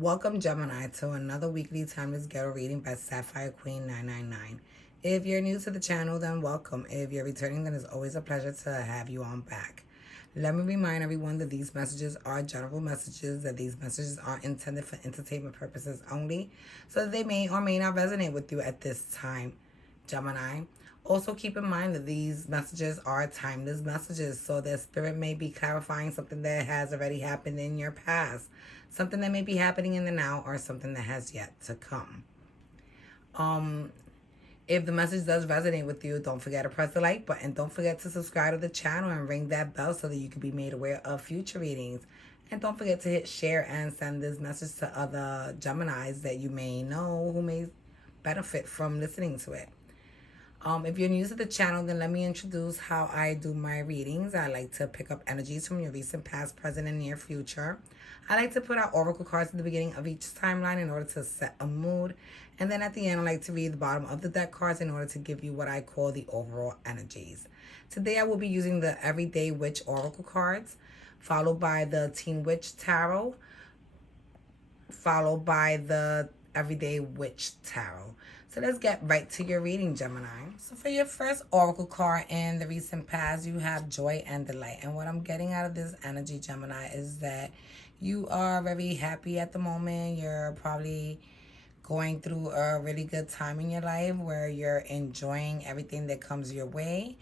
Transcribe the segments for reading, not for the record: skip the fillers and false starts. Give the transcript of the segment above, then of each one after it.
Welcome, Gemini, to another weekly Timeless Ghetto reading by Sapphire Queen 999. If you're new to the channel, then welcome. If you're returning, then it's always a pleasure to have you on back. Let me remind everyone that these messages are general messages, that these messages are intended for entertainment purposes only, so that they may or may not resonate with you at this time, Gemini. Also, keep in mind that these messages are timeless messages, so that spirit may be clarifying something that has already happened in your past, something that may be happening in the now, or something that has yet to come. Um, if the message does resonate with you, don't forget to press the like button. Don't forget to subscribe to the channel and ring that bell so that you can be made aware of future readings. And don't forget to hit share and send this message to other Geminis that you may know who may benefit from listening to it. If you're new to the channel, then let me introduce how I do my readings. I like to pick up energies from your recent, past, present, and near future. I like to put out oracle cards at the beginning of each timeline in order to set a mood. And then at the end, I like to read the bottom of the deck cards in order to give you what I call the overall energies. Today, I will be using the Everyday Witch oracle cards, followed by the Teen Witch Tarot, followed by the Everyday Witch Tarot. So let's get right to your reading, Gemini. So for your first oracle card in the recent past, you have joy and delight. And what I'm getting out of this energy, Gemini, is that you are very happy at the moment. You're probably going through a really good time in your life where you're enjoying everything that comes your way.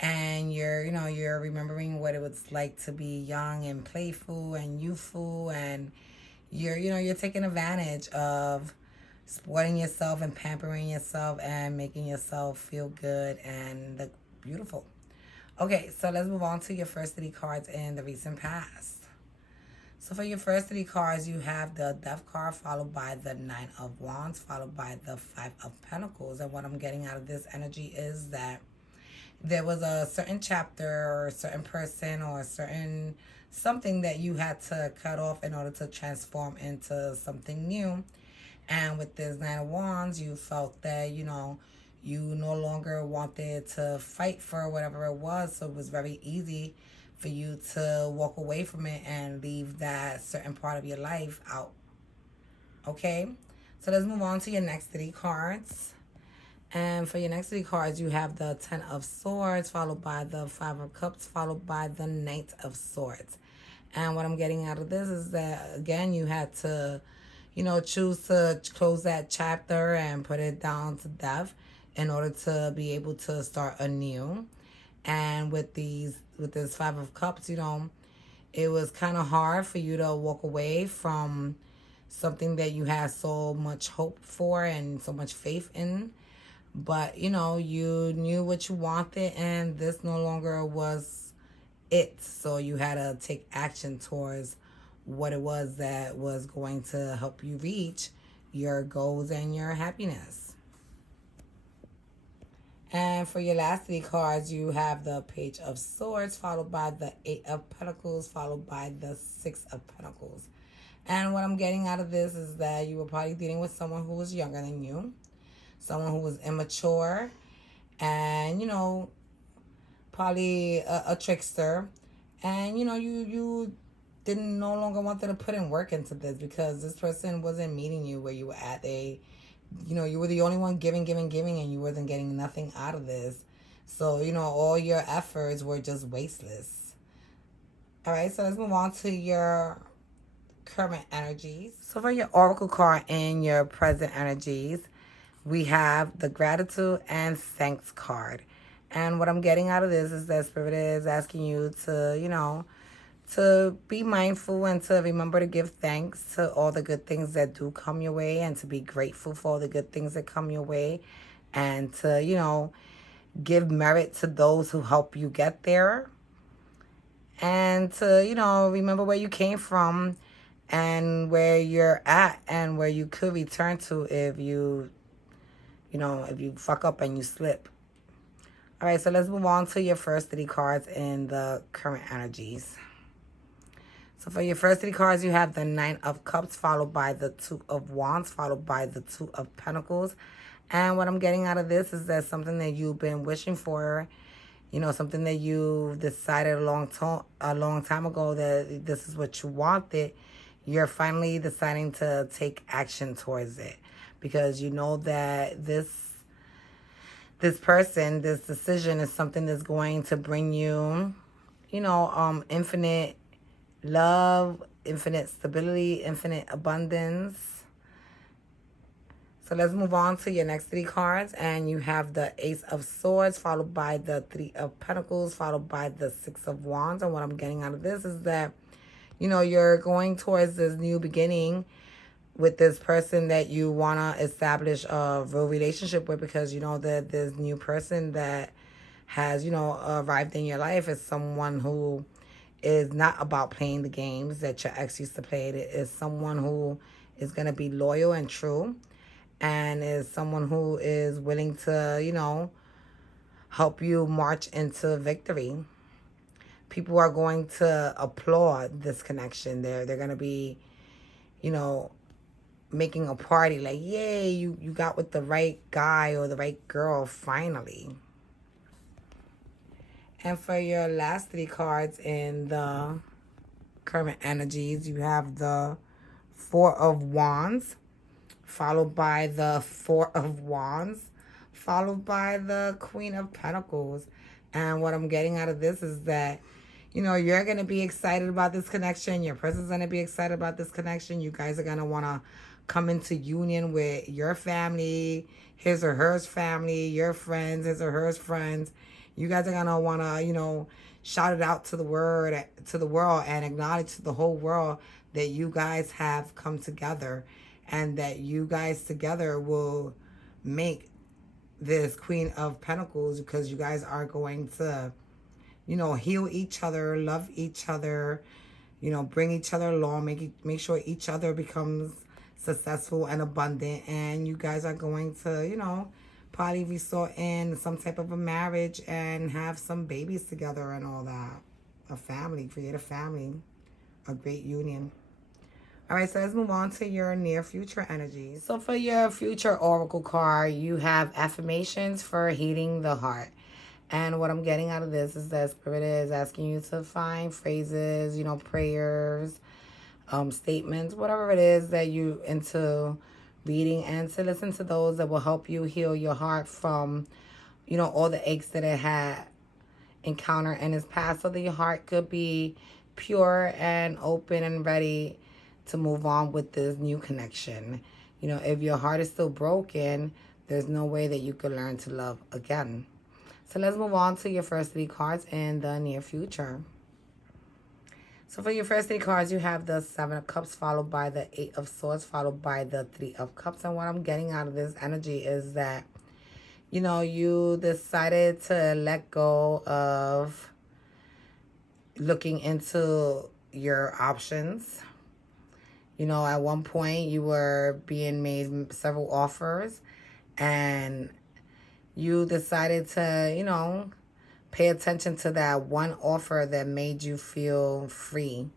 And you're remembering what it was like to be young and playful and youthful, and you're taking advantage of sporting yourself and pampering yourself and making yourself feel good and look beautiful. Okay, so let's move on to your first three cards in the recent past. So for your first three cards, you have the Death card, followed by the Nine of Wands, followed by the Five of Pentacles. And what I'm getting out of this energy is that there was a certain chapter or a certain person or a certain something that you had to cut off in order to transform into something new. And with this Nine of Wands, you felt that, you no longer wanted to fight for whatever it was. So it was very easy for you to walk away from it and leave that certain part of your life out. Okay? So let's move on to your next three cards. And for your next three cards, you have the Ten of Swords, followed by the Five of Cups, followed by the Knight of Swords. And what I'm getting out of this is that, again, you had to choose to close that chapter and put it down to death in order to be able to start anew. And with this Five of Cups, it was kind of hard for you to walk away from something that you had so much hope for and so much faith in. But, you knew what you wanted, and this no longer was it. So you had to take action towards what it was that was going to help you reach your goals and your happiness. And for your last three cards, you have the Page of Swords, followed by the Eight of Pentacles, followed by the Six of Pentacles. And what I'm getting out of this is that you were probably dealing with someone who was younger than you, someone who was immature, and, probably a trickster. And, you didn't no longer wanted to put in work into this because this person wasn't meeting you where you were at. You were the only one giving, and you wasn't getting nothing out of this. So, all your efforts were just wasteless. All right, so let's move on to your current energies. So for your oracle card and your present energies, we have the Gratitude and Thanks card. And what I'm getting out of this is that Spirit is asking you to, to be mindful and to remember to give thanks to all the good things that do come your way, and to be grateful for all the good things that come your way, and to, give merit to those who help you get there, and to, remember where you came from and where you're at and where you could return to if you fuck up and you slip. All right, so let's move on to your first three cards in the current energies. So for your first three cards, you have the Nine of Cups, followed by the Two of Wands, followed by the Two of Pentacles. And what I'm getting out of this is that something that you've been wishing for, something that you decided a long time ago that this is what you wanted, you're finally deciding to take action towards it, because you know that this person, this decision is something that's going to bring you, infinite love, infinite stability, infinite abundance. So let's move on to your next three cards. And you have the Ace of Swords, followed by the Three of Pentacles, followed by the Six of Wands. And what I'm getting out of this is that, you're going towards this new beginning with this person that you want to establish a real relationship with, because you know that this new person that has, arrived in your life is someone who is not about playing the games that your ex used to play. It is someone who is going to be loyal and true, and is someone who is willing to, help you march into victory. People are going to applaud this connection. They're going to be, making a party like, yay, you got with the right guy or the right girl finally. And for your last three cards in the current energies, you have the Four of Wands, followed by the Four of Wands, followed by the Queen of Pentacles. And what I'm getting out of this is that, you're going to be excited about this connection. Your person's going to be excited about this connection. You guys are going to want to come into union with your family, his or hers family, your friends, his or hers friends. You guys are going to want to, shout it out to the world and acknowledge to the whole world that you guys have come together, and that you guys together will make this Queen of Pentacles, because you guys are going to, heal each other, love each other, bring each other along, make sure each other becomes successful and abundant, and you guys are going to, probably resort in some type of a marriage and have some babies together and all that. A family, create a family, a great union. All right, so let's move on to your near future energies. So for your future oracle card, you have affirmations for healing the heart. And what I'm getting out of this is that Spirit is asking you to find phrases, prayers, statements, whatever it is that you into reading, and to listen to those that will help you heal your heart from, all the aches that it had encountered in its past, so that your heart could be pure and open and ready to move on with this new connection. If your heart is still broken, there's no way that you could learn to love again. So let's move on to your first three cards in the near future. So for your first three cards, you have the Seven of Cups, followed by the Eight of Swords, followed by the Three of Cups. And what I'm getting out of this energy is that, you decided to let go of looking into your options. At one point you were being made several offers, and you decided to, pay attention to that one offer that made you feel free,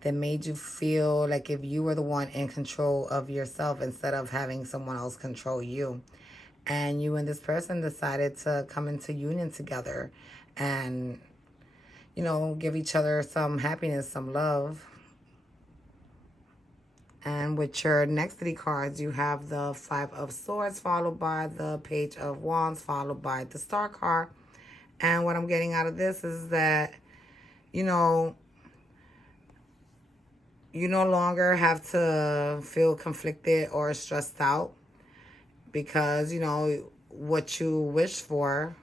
that made you feel like if you were the one in control of yourself instead of having someone else control you. And you and this person decided to come into union together and, give each other some happiness, some love. And with your next three cards, you have the Five of Swords, followed by the Page of Wands, followed by the Star card. And what I'm getting out of this is that, you no longer have to feel conflicted or stressed out, because, what you wish for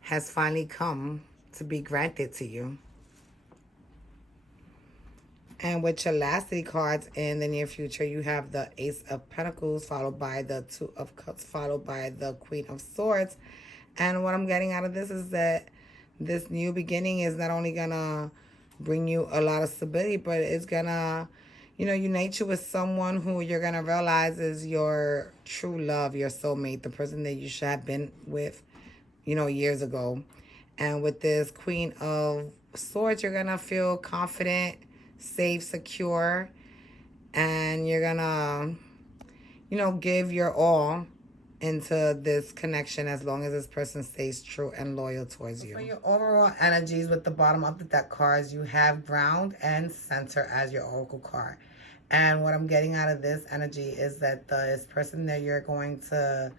has finally come to be granted to you. And with your last three cards in the near future, you have the Ace of Pentacles, followed by the Two of Cups, followed by the Queen of Swords. And what I'm getting out of this is that this new beginning is not only going to bring you a lot of stability, but it's going to, unite you with someone who you're going to realize is your true love, your soulmate, the person that you should have been with, years ago. And with this Queen of Swords, you're going to feel confident, safe, secure, and you're going to, give your all into this connection as long as this person stays true and loyal towards you. For your overall energies, with the bottom of the deck cards, you have Ground and Center as your oracle card. And what I'm getting out of this energy is that this person that you're going to,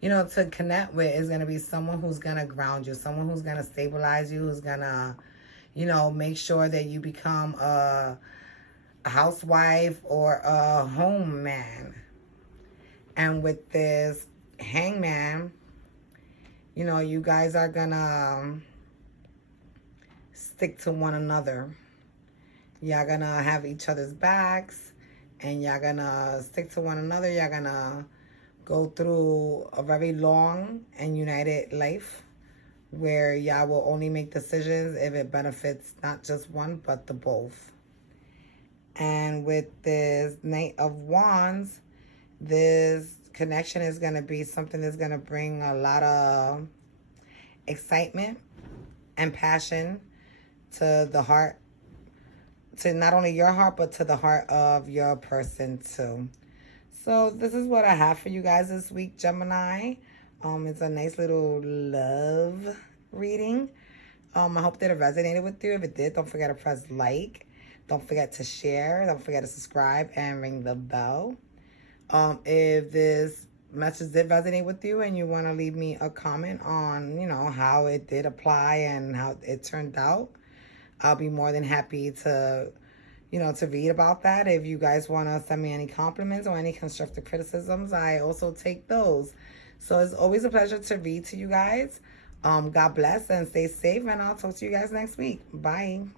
you know, to connect with is going to be someone who's going to ground you, someone who's going to stabilize you, who's going to, you know, make sure that you become a housewife or a home man. And with this hangman, you know, you guys are going to stick to one another. Y'all going to have each other's backs, and y'all going to stick to one another. Y'all going to go through a very long and united life where y'all will only make decisions if it benefits not just one, but the both. And with this Knight of Wands, this connection is going to be something that's going to bring a lot of excitement and passion to the heart, to not only your heart, but to the heart of your person too. So this is what I have for you guys this week, Gemini. It's a nice little love reading. I hope that it resonated with you. If it did, don't forget to press like. Don't forget to share. Don't forget to subscribe and ring the bell. If this message did resonate with you and you want to leave me a comment on, you know, how it did apply and how it turned out, I'll be more than happy to, you know, to read about that. If you guys want to send me any compliments or any constructive criticisms, I also take those. So it's always a pleasure to read to you guys. God bless and stay safe, and I'll talk to you guys next week. Bye.